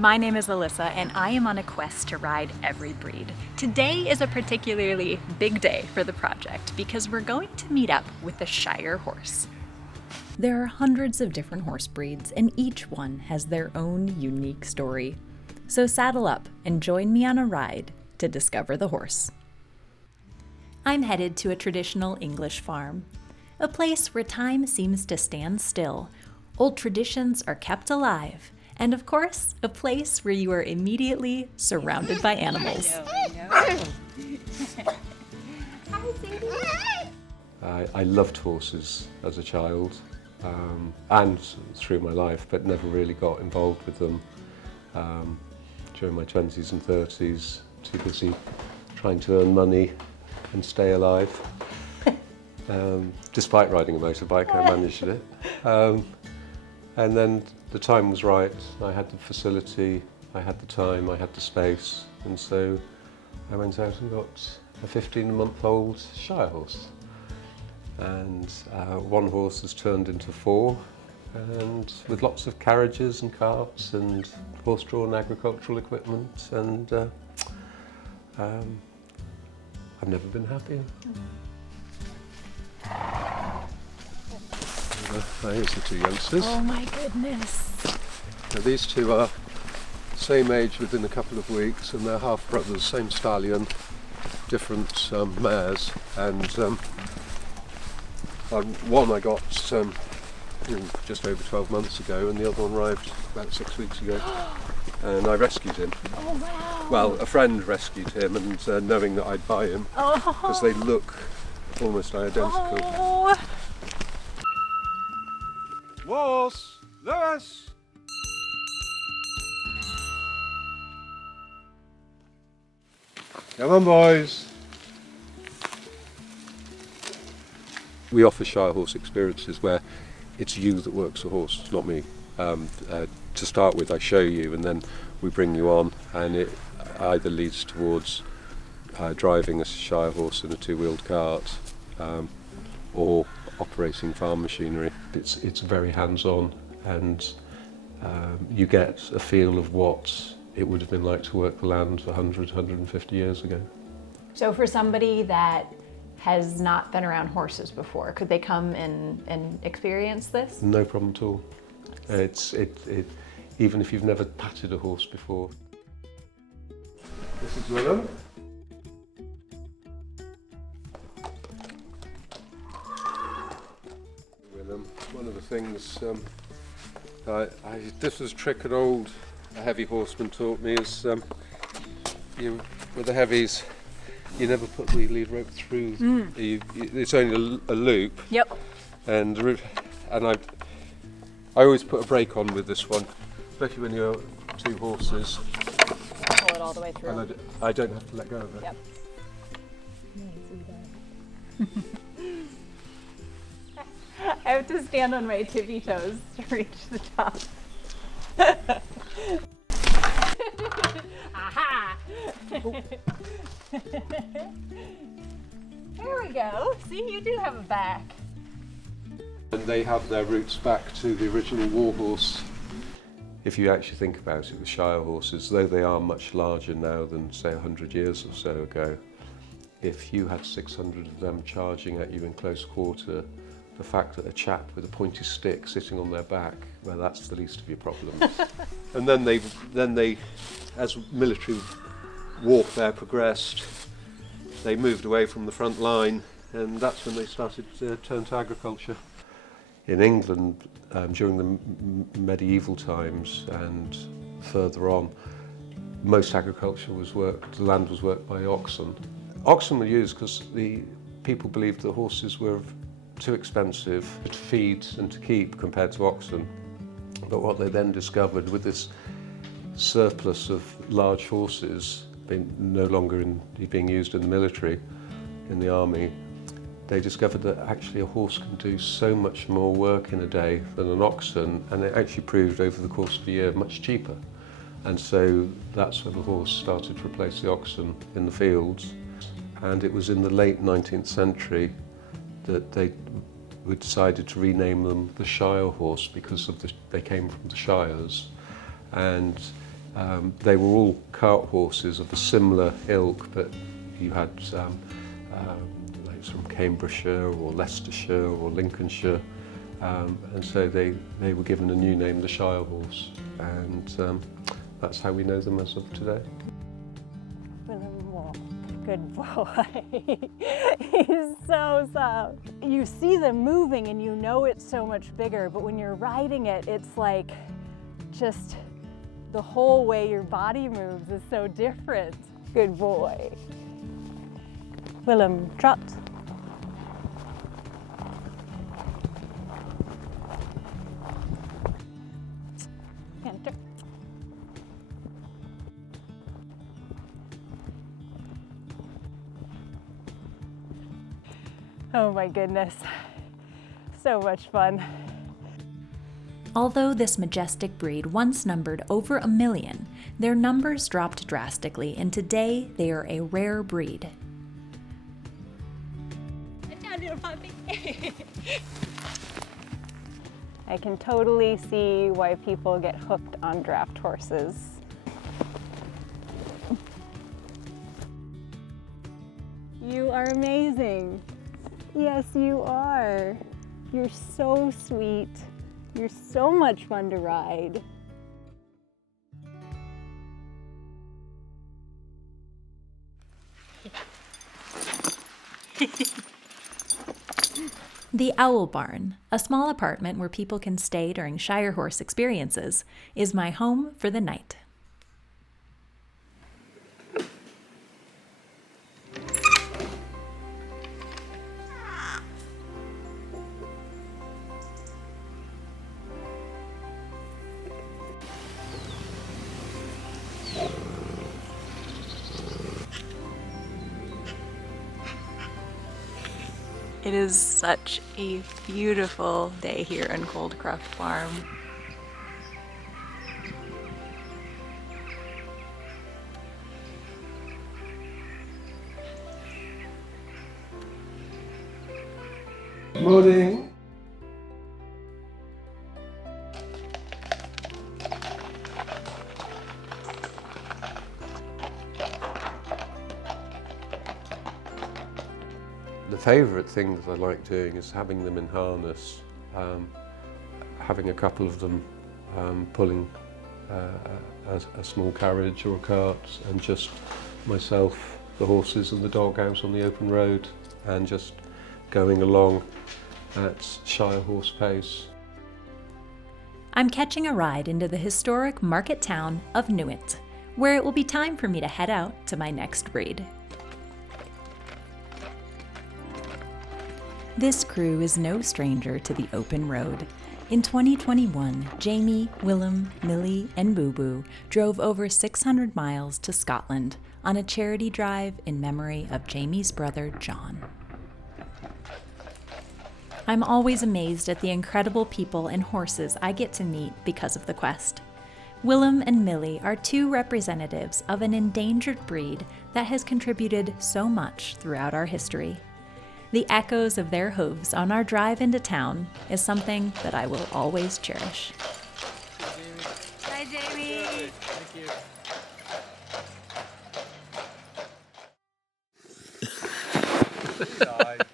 My name is Alyssa and I am on a quest to ride every breed. Today is a particularly big day for the project because we're going to meet up with the Shire horse. There are hundreds of different horse breeds and each one has their own unique story. So saddle up and join me on a ride to discover the horse. I'm headed to a traditional English farm, a place where time seems to stand still, old traditions are kept alive, and of course, a place where you are immediately surrounded by animals. I loved horses as a child and through my life, but never really got involved with them during my 20s and 30s, too busy trying to earn money and stay alive. Despite riding a motorbike, I managed it. And then the time was right. I had the facility, I had the time, I had the space, and so I went out and got a 15-month-old Shire horse. And one horse has turned into four, and with lots of carriages and carts and horse-drawn agricultural equipment, and I've never been happier. Here's the two youngsters. Oh my goodness. Now these two are same age within a couple of weeks, and they're half brothers, same stallion, different mares. And one I got just over 12 months ago, and the other one arrived about 6 weeks ago. And I rescued him. Oh wow. Well, a friend rescued him, and knowing that I'd buy him, because they look almost identical. Oh. Horse, Lewis! Come on, boys. We offer Shire horse experiences where it's you that works the horse, not me. To start with, I show you, and then we bring you on, and it either leads towards driving a Shire horse in a two-wheeled cart, or operating farm machinery. It's very hands-on, and you get a feel of what it would have been like to work the land 100, 150 years ago. So for somebody that has not been around horses before, could they come and experience this? No problem at all. Even if you've never patted a horse before. This is Willam. One of the things, this was a trick a heavy horseman taught me, is with the heavies, you never put the lead rope through. It's only a loop. Yep. And I always put a brake on with this one, especially when you're two horses. Pull it all the way through. And I don't have to let go of it. Yep. I have to stand on my tippy toes to reach the top. Aha! There we go. See, you do have a back. And they have their roots back to the original war horse. If you actually think about it, with Shire horses, though they are much larger now than, say, 100 years or so ago, if you had 600 of them charging at you in close quarter, the fact that a chap with a pointy stick sitting on their back, well, that's the least of your problems. And then they, as military warfare progressed, they moved away from the front line, and that's when they started to turn to agriculture. In England, during the medieval times and further on, most agriculture was the land was worked by oxen. Oxen were used because the people believed that horses were too expensive to feed and to keep compared to oxen. But what they then discovered, with this surplus of large horses being no longer being used in the military, in the army, they discovered that actually a horse can do so much more work in a day than an oxen, and it actually proved over the course of a year much cheaper. And so that's when the horse started to replace the oxen in the fields. And it was in the late 19th century that they decided to rename them the Shire horse because they came from the Shires. And They were all cart horses of a similar ilk, but you had those from Cambridgeshire or Leicestershire or Lincolnshire, and so they were given a new name, the Shire horse, and that's how we know them as of today. Willam walk. Good boy. He's so soft. You see them moving and you know it's so much bigger, but when you're riding it, it's like just the whole way your body moves is so different. Good boy. Willam, trot. Canter. Oh my goodness, so much fun. Although this majestic breed once numbered over 1 million, their numbers dropped drastically, and today they are a rare breed. I can totally see why people get hooked on draft horses. You are amazing. Yes, you are. You're so sweet. You're so much fun to ride. The Owl Barn, a small apartment where people can stay during Shire horse experiences, is my home for the night. It is such a beautiful day here on Coldcroft Farm. Morning. The favourite thing that I like doing is having them in harness, having a couple of them pulling a small carriage or a cart, and just myself, the horses and the dog out on the open road, and just going along at Shire horse pace. I'm catching a ride into the historic market town of Newent, where it will be time for me to head out to my next breed. This crew is no stranger to the open road. In 2021, Jamie, Willam, Millie, and Boo Boo drove over 600 miles to Scotland on a charity drive in memory of Jamie's brother, John. I'm always amazed at the incredible people and horses I get to meet because of the quest. Willam and Millie are two representatives of an endangered breed that has contributed so much throughout our history. The echoes of their hooves on our drive into town is something that I will always cherish. Hi, Jamie. Thank you.